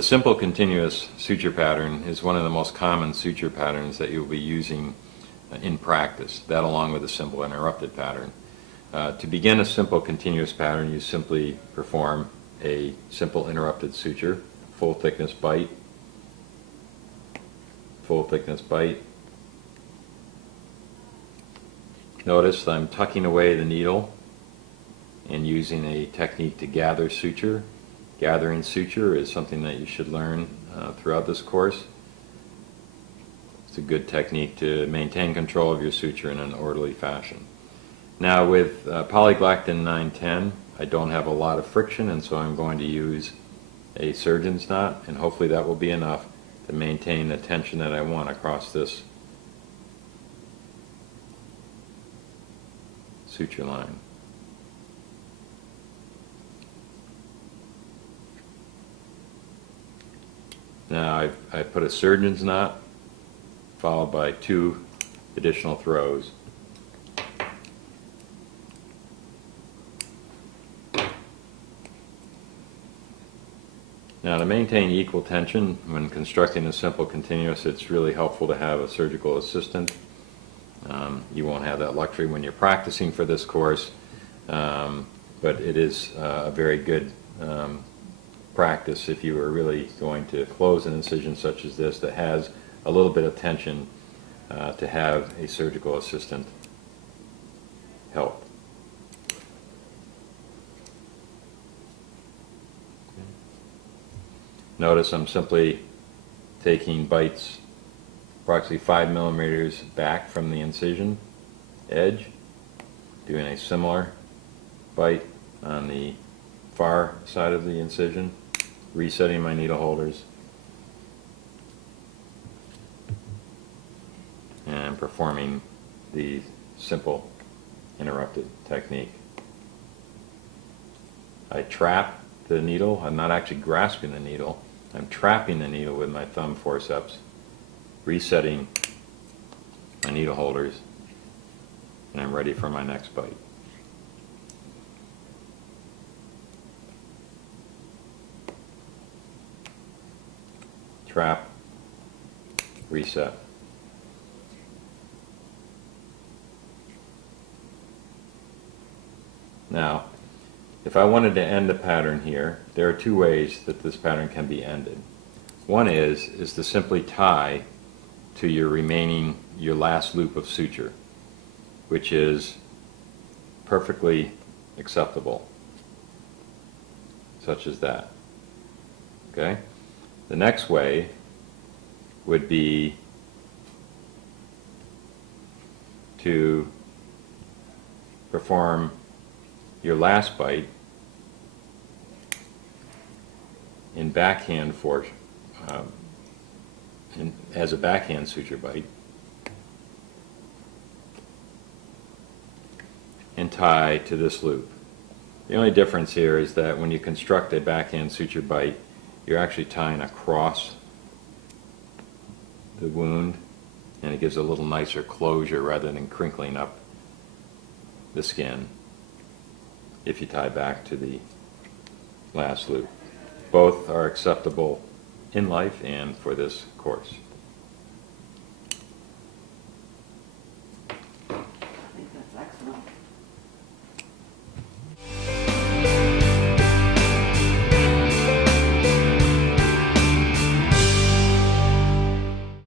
The simple continuous suture pattern is one of the most common suture patterns that you'll be using in practice, that along with a simple interrupted pattern. To begin a simple continuous pattern, you simply perform a simple interrupted suture, full thickness bite, full thickness bite. Notice I'm tucking away the needle and using a technique to gather suture. Gathering suture is something that you should learn throughout this course. It's a good technique to maintain control of your suture in an orderly fashion. Now with Polyglactin 910, I don't have a lot of friction, and so I'm going to use a surgeon's knot, and hopefully that will be enough to maintain the tension that I want across this suture line. Now I've put a surgeon's knot followed by 2 additional throws. Now to maintain equal tension when constructing a simple continuous, it's really helpful to have a surgical assistant. You won't have that luxury when you're practicing for this course, but it is a very good practice if you are really going to close an incision such as this that has a little bit of tension, to have a surgical assistant help. Notice I'm simply taking bites approximately 5 millimeters back from the incision edge, doing a similar bite on the far side of the incision, resetting my needle holders, and performing the simple interrupted technique. I trap the needle. I'm not actually grasping the needle. I'm trapping the needle with my thumb forceps, resetting my needle holders, and I'm ready for my next bite. Trap, reset. Now, if I wanted to end the pattern here, there are 2 ways that this pattern can be ended. One is to simply tie to your last loop of suture, which is perfectly acceptable, such as that. Okay? The next way would be to perform your last bite in backhand as a backhand suture bite, and tie to this loop. The only difference here is that when you construct a backhand suture bite, you're actually tying across the wound, and it gives a little nicer closure rather than crinkling up the skin if you tie back to the last loop. Both are acceptable in life and for this course.